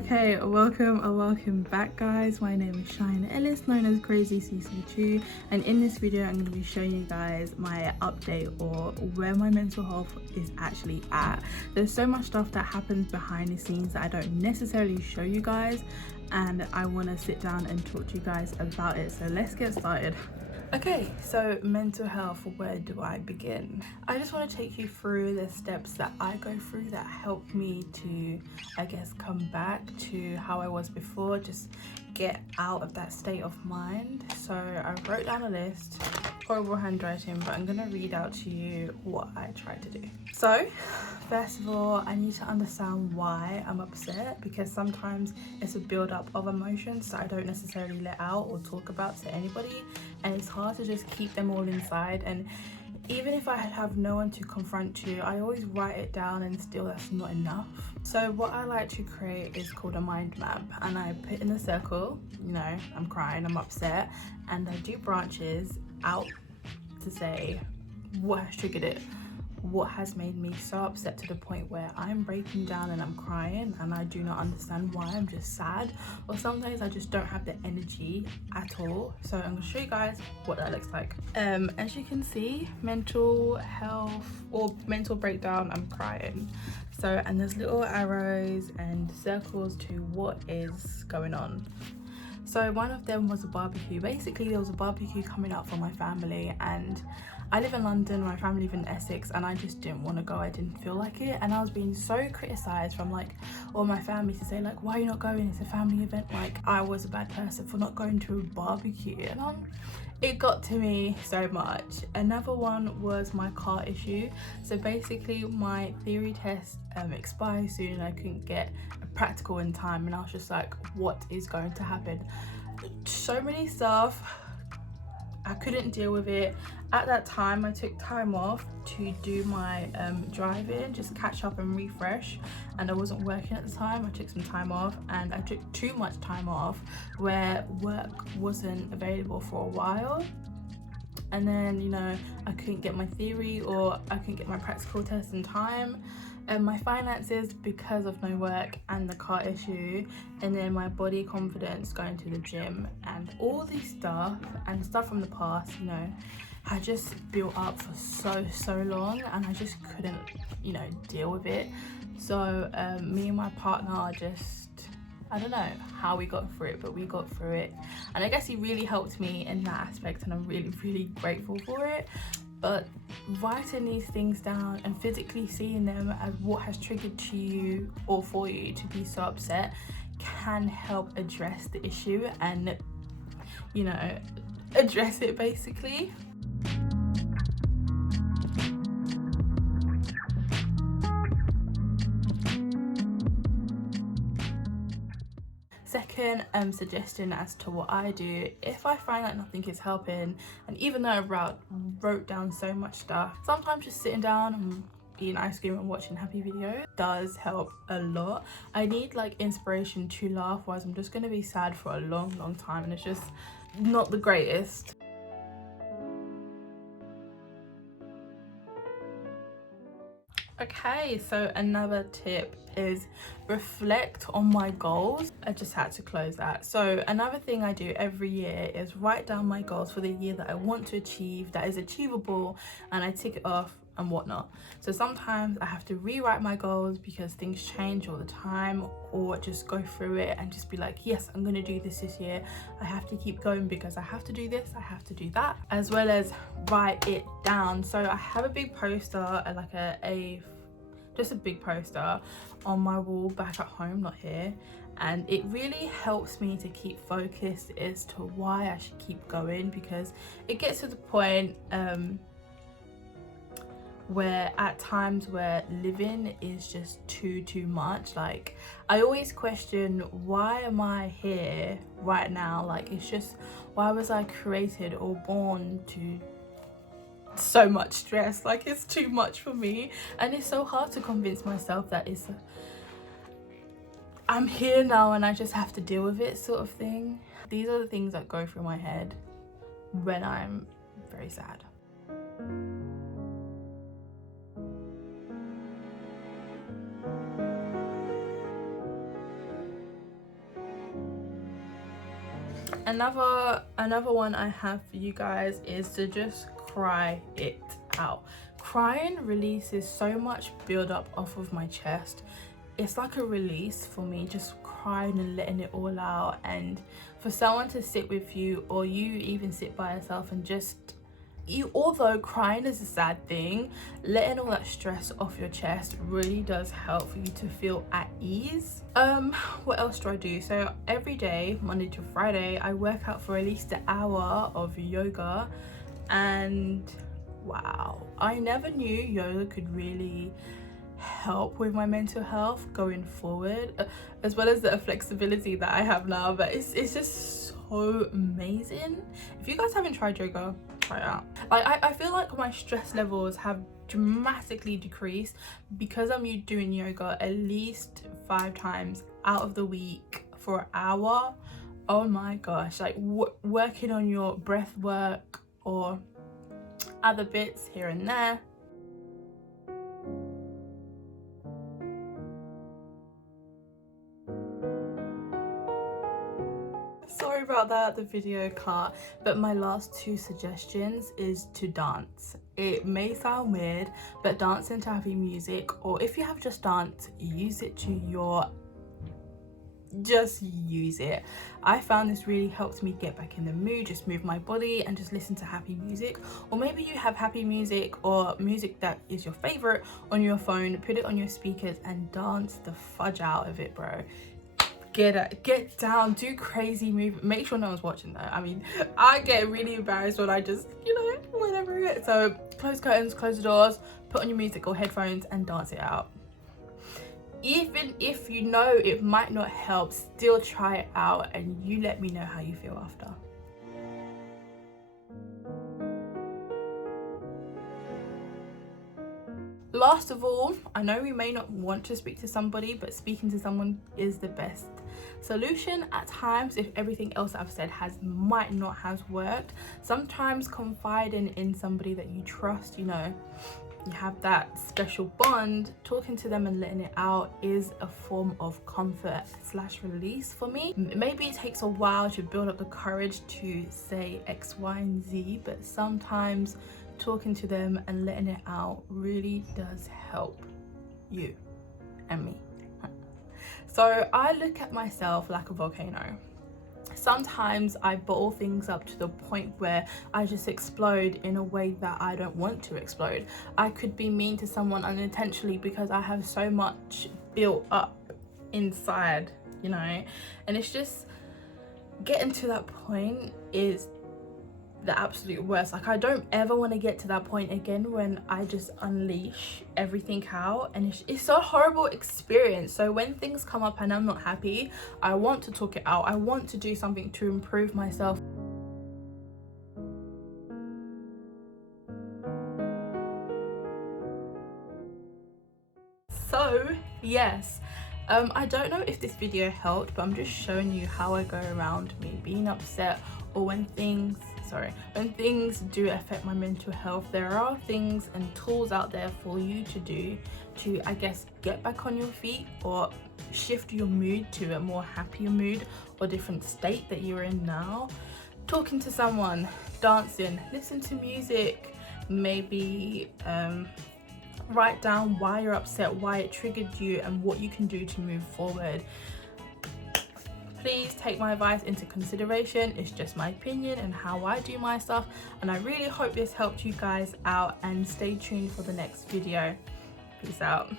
Okay, welcome back guys. My name is Cheyanne Ellis, known as Crazeeycc, and in this video I'm going to be showing you guys my update or where my mental health is actually at. There's so much stuff that happens behind the scenes that I don't necessarily show you guys, and I want to sit down and talk to you guys about it. So let's get started. Okay, so mental health, where do I begin? I just want to take you through the steps that I go through that help me to, I guess, come back to how I was before, just get out of that state of mind. So I wrote down a list, horrible handwriting, but I'm gonna read out to you what I tried to do. So first of all, I need to understand why I'm upset, because sometimes it's a build-up of emotions that I don't necessarily let out or talk about to anybody, and it's hard to just keep them all inside. And even if I have no one to confront you, I always write it down, and still that's not enough. So what I like to create is called a mind map, and I put in a circle, you know, I'm crying, I'm upset, and I do branches out to say what has triggered it, what has made me so upset to the point where I'm breaking down and I'm crying and I do not understand why. I'm just sad, or sometimes I just don't have the energy at all. So I'm gonna show you guys what that looks like. As you can see, mental health or mental breakdown, I'm crying. So, and there's little arrows and circles to what is going on. So one of them was a barbecue. Basically there was a barbecue coming up for my family, and I live in London, my family live in Essex, and I just didn't want to go. I didn't feel like it, and I was being so criticised from like all my family to say like, why are you not going, it's a family event. Like I was a bad person for not going to a barbecue, and it got to me so much. Another one was my car issue. So basically my theory test expires soon and I couldn't get a practical in time, and I was just like, what is going to happen? So many stuff, I couldn't deal with it. At that time I took time off to do my driving, just catch up and refresh, and I wasn't working at the time. I took some time off, and I took too much time off where work wasn't available for a while, and then, you know, I couldn't get my theory or I couldn't get my practical test in time, and my finances because of no work and the car issue, and then my body confidence going to the gym, and all this stuff and stuff from the past, you know, had just built up for so long, and I just couldn't, you know, deal with it. So me and my partner just, I don't know how we got through it, but we got through it, and I guess he really helped me in that aspect, and I'm really grateful for it. But writing these things down and physically seeing them as what has triggered to you or for you to be so upset can help address the issue and, you know, address it basically. Second suggestion as to what I do if I find that nothing is helping, and even though I wrote down so much stuff, sometimes just sitting down and eating ice cream and watching happy videos does help a lot. I need like inspiration to laugh, whereas I'm just going to be sad for a long time, and it's just not the greatest. Okay, so another tip is reflect on my goals. I just had to close that. So another thing I do every year is write down my goals for the year that I want to achieve, that is achievable, and I tick it off and whatnot. So sometimes I have to rewrite my goals because things change all the time, or just go through it and just be like, yes, I'm gonna do this year. I have to keep going because I have to do this, I have to do that, as well as write it down. So I have a big poster, like just a big poster on my wall back at home, not here, and it really helps me to keep focused as to why I should keep going, because it gets to the point where at times where living is just too much. Like I always question, why am I here right now? Like it's just, why was I created or born to so much stress? Like it's too much for me, and it's so hard to convince myself that I'm here now and I just have to deal with it, sort of thing. These are the things that go through my head when I'm very sad. Another one I have for you guys is to just cry it out. Crying releases so much build up off of my chest. It's like a release for me, just crying and letting it all out. And for someone to sit with you, or you even sit by yourself and just although crying is a sad thing, letting all that stress off your chest really does help for you to feel at ease. What else do I do? So every day, Monday to Friday, I work out for at least an hour of yoga, and wow, I never knew yoga could really help with my mental health going forward, as well as the flexibility that I have now. But it's just so amazing. If you guys haven't tried yoga, try it out. Like I feel like my stress levels have dramatically decreased because I'm doing yoga at least 5 times out of the week for an hour. Oh my gosh, like working on your breath work or other bits here and there. Sorry about that, the video cut, but my last 2 suggestions is to dance. It may sound weird, but dancing to happy music, or if you have just dance, use it to your just use it. I found this really helped me get back in the mood, just move my body and just listen to happy music. Or maybe you have happy music or music that is your favorite on your phone, put it on your speakers and dance the fudge out of it, bro. Get down, do crazy movement. Make sure no one's watching though. I mean, I get really embarrassed when I just, you know, whatever. So close curtains, close the doors, put on your music or headphones and dance it out. Even if you know it might not help, still try it out and you let me know how you feel after. Last of all, I know we may not want to speak to somebody, but speaking to someone is the best solution at times if everything else I've said might not have worked. Sometimes confiding in somebody that you trust, you know, you have that special bond, talking to them and letting it out is a form of comfort / release for me. Maybe it takes a while to build up the courage to say X, Y, and Z, but sometimes talking to them and letting it out really does help you and me. So I look at myself like a volcano. Sometimes I bottle things up to the point where I just explode in a way that I don't want to explode. I could be mean to someone unintentionally because I have so much built up inside, you know, and it's just getting to that point is the absolute worst. Like I don't ever want to get to that point again when I just unleash everything out, and it's a horrible experience. So when things come up and I'm not happy, I want to talk it out. I want to do something to improve myself. So yes, I don't know if this video helped, but I'm just showing you how I go around me being upset, or when things do affect my mental health. There are things and tools out there for you to do to, I guess, get back on your feet or shift your mood to a more happier mood or different state that you're in now. Talking to someone, dancing, listen to music, maybe write down why you're upset, why it triggered you, and what you can do to move forward. Please take my advice into consideration. It's just my opinion and how I do my stuff, and I really hope this helped you guys out, and stay tuned for the next video. Peace out.